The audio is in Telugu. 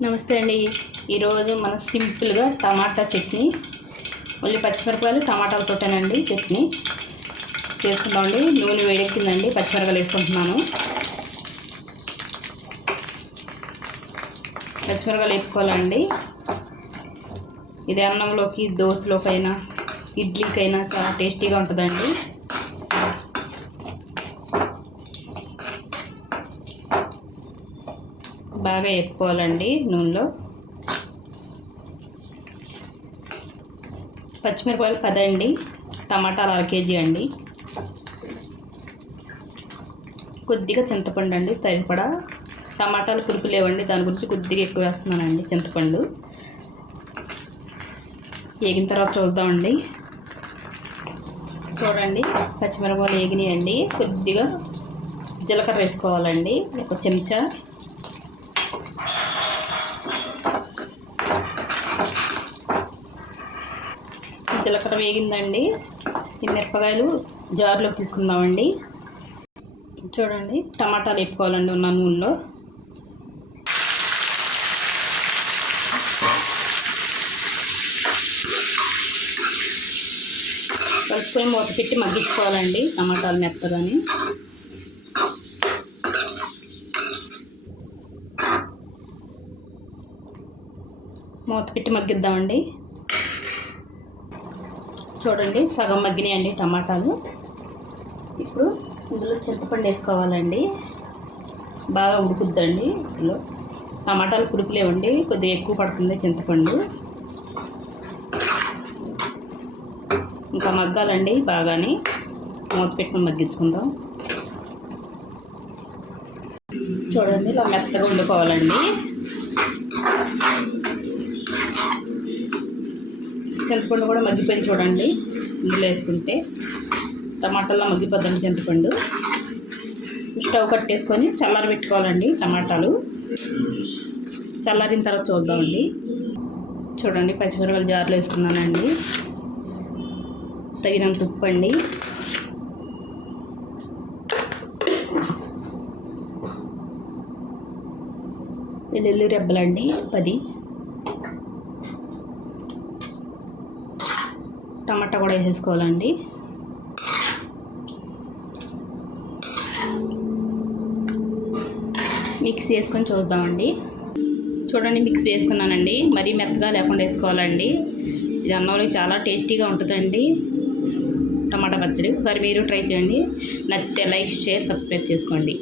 నమస్తే అండి. ఈరోజు మన సింపుల్గా టమాటా చట్నీ, మళ్ళీ పచ్చిమిరపకాయలు టమాటాలతోటేనండి చట్నీ చేసుకుందామండి. నూనె వేడెక్కిందండి, పచ్చిమిరపకాయలు వేసుకుంటున్నాను. పచ్చిమిరపకాయలు వేసుకోవాలండి. ఇది అన్నంలోకి, దోశలోకైనా, ఇడ్లీకైనా చాలా టేస్టీగా ఉంటుందండి. బాగా వేపుకోవాలండి నూనెలో. పచ్చిమిరపకాయలు 10 అండి, టమాటాలు 1/2 కేజీ అండి. కొద్దిగా చింతపండు అండి సరిపడా. టమాటాలు పులుపు లేవండి, దాని గురించి కొద్దిగా ఎక్కువ వేస్తున్నానండి చింతపండు. వేగిన తర్వాత చూద్దామండి. చూడండి, పచ్చిమిరపకాయలు వేగినాయండి. కొద్దిగా జీలకర్ర వేసుకోవాలండి, ఒక చెంచా. జీలకర్ర వేగిందండి. ఈ మిరపకాయలు జార్లో తీసుకుందామండి. చూడండి, టమాటాలు వేపుకోవాలండి ఉన్న నూనెలో. కలుపుకొని మూత పెట్టి మగ్గించుకోవాలండి టమాటాలు మెత్తగాని. మూత పెట్టి మగ్గిద్దామండి. చూడండి, సగం మగ్గినాయండి టమాటాలు. ఇప్పుడు ఇందులో చింతపండు వేసుకోవాలండి. బాగా ఉడుకుద్దండి. ఇందులో టమాటాలు పులుపు లేవండి, కొద్దిగా ఎక్కువ పడుతుంది చింతపండు. ఇంకా మగ్గాలండి బాగాని. మూత పెట్టుకుని మగ్గించుకుందాం. చూడండి, ఇలా మెత్తగా వండుకోవాలండి. చింతపండు కూడా మగ్గిపోయింది చూడండి. ఇందులో వేసుకుంటే టమాటాల్లో మగ్గిపోద్దండి చింతపండు. స్టవ్ కట్టేసుకొని చల్లారి పెట్టుకోవాలండి టమాటాలు. చల్లారిన తర్వాత చూద్దామండి. చూడండి, పచ్చిమిరపకాయలు జార్లో వేసుకున్నానండి. తగినంత ఉప్పు అండి. వెల్లుల్లి రెబ్బలండి 10. టమాటా కూడా వేసేసుకోవాలండి. మిక్స్ చేసుకొని చూద్దామండి. చూడండి, మిక్స్ వేసుకున్నానండి. మరీ మెత్తగా లేకుండా వేసుకోవాలండి. ఇది అన్నంలో చాలా టేస్టీగా ఉంటుందండి టమాటా పచ్చడి. ఒకసారి మీరు ట్రై చేయండి. నచ్చితే లైక్, షేర్, సబ్స్క్రైబ్ చేసుకోండి.